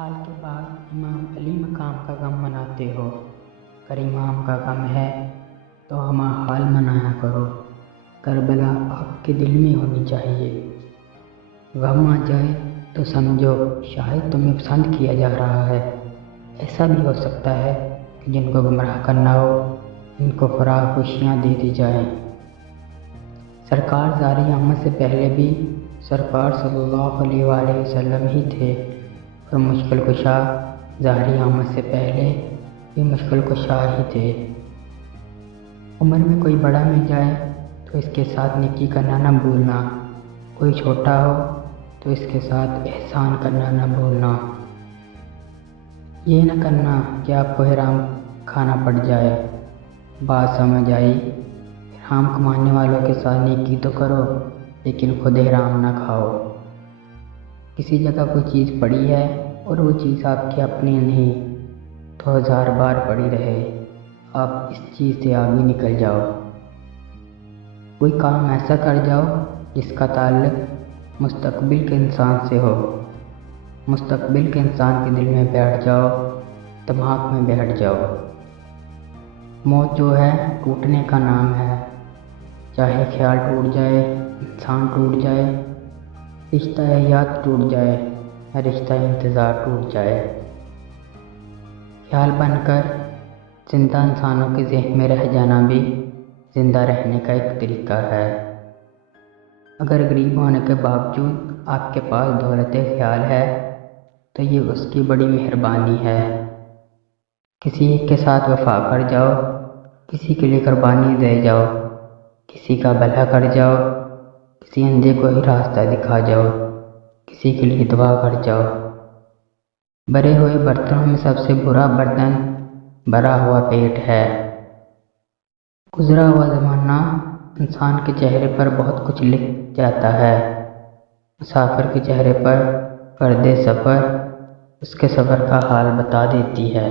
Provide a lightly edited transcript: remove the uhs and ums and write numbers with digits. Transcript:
حال کے بعد امام علی مقام کا غم مناتے ہو، اگر امام کا غم ہے تو ہمارا حال منایا کرو۔ کربلا آپ کے دل میں ہونی چاہیے۔ غم آ جائے تو سمجھو شاید تمہیں پسند کیا جا رہا ہے۔ ایسا بھی ہو سکتا ہے کہ جن کو گمراہ کرنا ہو ان کو فراغ خوشیاں دے دی جائیں۔ سرکار ظاہری آمد سے پہلے بھی سرکار صلی اللہ علیہ وآلہ وسلم ہی تھے، اور مشکل کشا ظاہری آمد سے پہلے بھی مشکل کشا ہی تھے۔ عمر میں کوئی بڑا مل جائے تو اس کے ساتھ نیکی کرنا نہ بھولنا، کوئی چھوٹا ہو تو اس کے ساتھ احسان کرنا نہ بھولنا۔ یہ نہ کرنا کہ آپ کو حرام کھانا پڑ جائے۔ بات سمجھ آئی؟ حرام کمانے والوں کے ساتھ نیکی تو کرو لیکن خود حرام نہ کھاؤ۔ کسی جگہ کوئی چیز پڑی ہے اور وہ چیز آپ کی اپنی نہیں تو 1000 بار پڑی رہے، آپ اس چیز سے آگے نکل جاؤ۔ کوئی کام ایسا کر جاؤ جس کا تعلق مستقبل کے انسان سے ہو، مستقبل کے انسان کے دل میں بیٹھ جاؤ، دماغ میں بیٹھ جاؤ۔ موت جو ہے ٹوٹنے کا نام ہے، چاہے خیال ٹوٹ جائے، انسان ٹوٹ جائے، رشتہ حیات ٹوٹ جائے یا رشتہ انتظار ٹوٹ جائے۔ خیال بن کر زندہ انسانوں کے ذہن میں رہ جانا بھی زندہ رہنے کا ایک طریقہ ہے۔ اگر غریب ہونے کے باوجود آپ کے پاس دولت خیال ہے تو یہ اس کی بڑی مہربانی ہے۔ کسی ایک کے ساتھ وفا کر جاؤ، کسی کے لیے قربانی دے جاؤ، کسی کا بھلا کر جاؤ، کسی اندھے کو ہی راستہ دکھا جاؤ، کسی کے لیے دعا کر جاؤ۔ بھرے ہوئے برتنوں میں سب سے برا برتن بھرا ہوا پیٹ ہے۔ گزرا ہوا زمانہ انسان کے چہرے پر بہت کچھ لکھ جاتا ہے۔ مسافر کے چہرے پر گرد سفر اس کے سفر کا حال بتا دیتی ہے۔